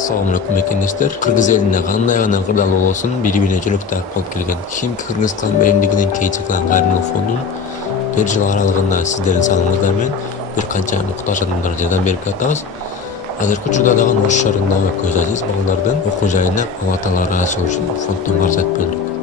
Assalamu alaikum mekendештер. Кыргыз элине кандай гана кырдаал болбосун бири-бирине жөлөк таап болуп келген. Чимки Кыргызстан беремдигинен кейін чыккан кайрымдуулук фондунун 1 жыл аралыгында сиздердин салымыңыздар менен бир канча муктаж адамдарга жардам берип жатабыз. Азыркы учурда дагы Ош шаарындагы көз ажиз балдардын окуу жайына палаталары ачылыш үчүн фонддон каражат бөлдүк.